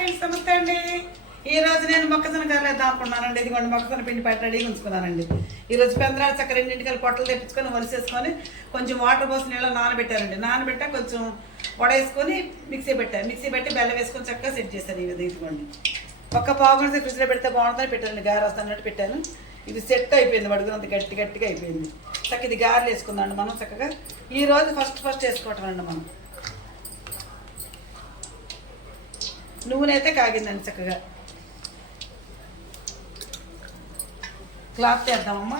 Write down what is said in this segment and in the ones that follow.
Friends నమస్తే అండి. ఈ రోజు నేను మొక్కజొన్న గారెలు వేద్దాం అనుకున్నానండి. ఇదిగోండి మొక్కజొన్న పిండి పట్టి రెడీగా ఉంచుకున్నానండి. ఈ రోజు పెందరాడు చక్కెర 2 పొట్టలు తెప్పించుకొని వలిసేసుకొని కొంచెం వాటర్ పోసి నీళ్ళలో నానబెట్టారండి. నానబెట్టా కొంచెం వడేసుకొని మిక్సీ పెట్టాను. మిక్సీ పెట్టి బెల్లం వేసుకొని చక్కగా సెట్ చేశాను. ఇది ఇదిగోండి ఒక్క పావు గంట ఫ్రిడ్జ్లో పెడితే బాగుంటుందని పెట్టానండి. గారె వస్తానట్టు పెట్టాను. ఇది సెట్ అయిపోయింది. అడుగునంత గట్టిగా అయిపోయింది. చక్క ఇది గారెలు వేసుకుందామండి మనం చక్కగా. ఈ రోజు ఫస్ట్ వేసుకోవటం అండి మనం. నూనె అయితే కాగిందండి చక్కగా. క్లాత్ చేద్దామమ్మా,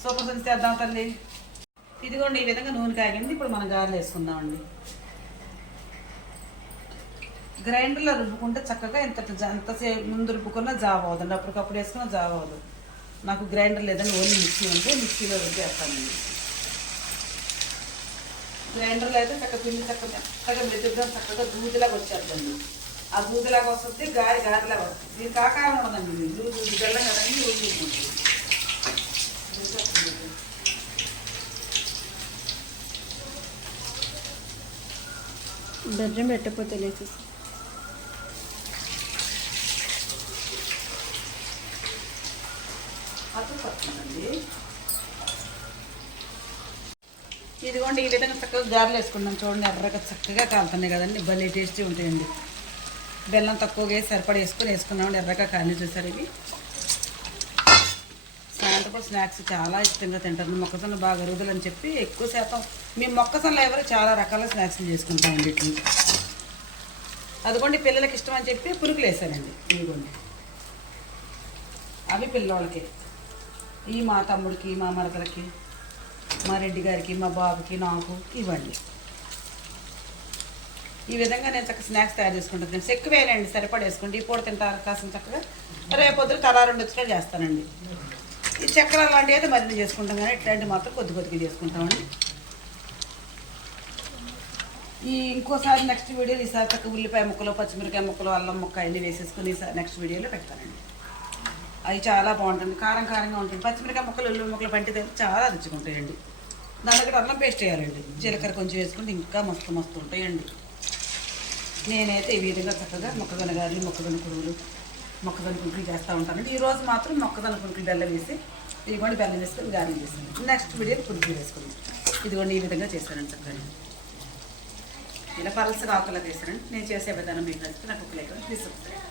సూపర్ సెన్స్ చేద్దాం తల్లి. ఇదిగోండి ఈ విధంగా నూనె కాగింది. ఇప్పుడు మనం గారెలు వేసుకుందామండి. గ్రైండర్లో రుబ్బుకుంటే చక్కగా ఎంతసేపు ముందు రుబ్బుకున్నా జావ అవుతుంది. అప్పటికప్పుడు వేసుకున్నా జావ అవ్వదు. నాకు గ్రైండర్ లేదని ఓన్లీ మిక్సీ ఉంటే మిక్సీలో రుబ్బేస్తానండి. గ్రైండర్లో అయితే చక్కగా పిండి చక్కగా మెదుగ్గా చక్కగా దూదిలాగా వచ్చేస్తుంది. ఆ దూదిలాగా వస్తుంది, గారెలాగా వస్తుంది. దీనికి ఆకారం ఉండదండి. దూది బెల్లం కదండి, ఉంటుంది. బెల్లం పెట్టకపోతే లేచేసి అతుకుతుందండి. ఇదిగోండి ఈ విధంగా చక్కగా గారెలు వేసుకున్నాం. చూడండి ఎర్రగా చక్కగా కాలుతున్నాయి కదండి. భలే టేస్టీ ఉంటాయండి. బెల్లం తక్కువగా వేసి సరిపడా వేసుకున్నామండి. ఎర్రగా కాలి చూసారు. ఇవి సాయంత్రం స్నాక్స్ చాలా ఇష్టంగా తింటారు. మొక్కజొన్న బాగా అరుగుదలని చెప్పి ఎక్కువ శాతం మేము మొక్కజొన్నలో ఎవరు చాలా రకాల స్నాక్స్లు చేసుకుంటామండి. వీటిని అదిగోండి పిల్లలకి ఇష్టం అని చెప్పి పురుగులు వేసానండి. ఇదిగోండి అవి పిల్లవాళ్ళకి, ఈ మా తమ్ముడికి, మా మరదలకి, మా రెడ్డి గారికి, మా బాబుకి, నాకు ఇవ్వండి. ఈ విధంగా నేను చక్కగా స్నాక్స్ తయారు చేసుకుంటాను. నేను ఎక్కువేనండి, సరిపడా వేసుకోండి. ఈ పూట తింటారు కాసిన చక్కగా. రేపొద్దున తలా 2 వచ్చినట్టు చేస్తానండి. ఈ చక్కెర లాంటివి అయితే మరిన్ని చేసుకుంటాం, కానీ ఇట్లాంటివి మాత్రం కొద్దిగా చేసుకుంటామండి. ఇంకోసారి నెక్స్ట్ వీడియోలో ఈసారి చక్కగా ఉల్లిపాయ ముక్కలు, పచ్చిమిరకాయ ముక్కలు, అల్లం ముక్క అన్నీ వేసేసుకుని నెక్స్ట్ వీడియోలో పెడతానండి. అవి చాలా బాగుంటుంది. కారంగా ఉంటుంది. పచ్చిమిరకాయ ముక్కలు, ఉల్లిపాయ ముక్కలు పంటితే చాలా రుచిగా ఉంటాయండి. దాని దగ్గర అల్లం పేస్ట్ వేయాలండి. జీలకర్ర కొంచెం వేసుకుంటే ఇంకా మస్తు ఉంటాయండి. నేనైతే ఈ విధంగా చక్కగా మొక్కజొన్న గారెలు, మొక్కజొన్న పురుగులు, మొక్కజొన్న పురుగులు చేస్తూ ఉంటానండి. ఈరోజు మాత్రం మొక్కజొన్న పురుగులు బెల్లం వేసి ఇదిగోండి బెల్లం వేసుకొని గారెలు చేస్తాను. నెక్స్ట్ వీడియోలో పురుగులు వేసుకుని ఇదిగోండి ఈ విధంగా చేస్తానండి. చక్కగా ఇలా పలసగా ఆకులా చేస్తానండి. నేను చేసే విధానం మీకు నచ్చితే నాకు ఒక లైక్ ప్లీజ్ సబ్స్క్రైబ్.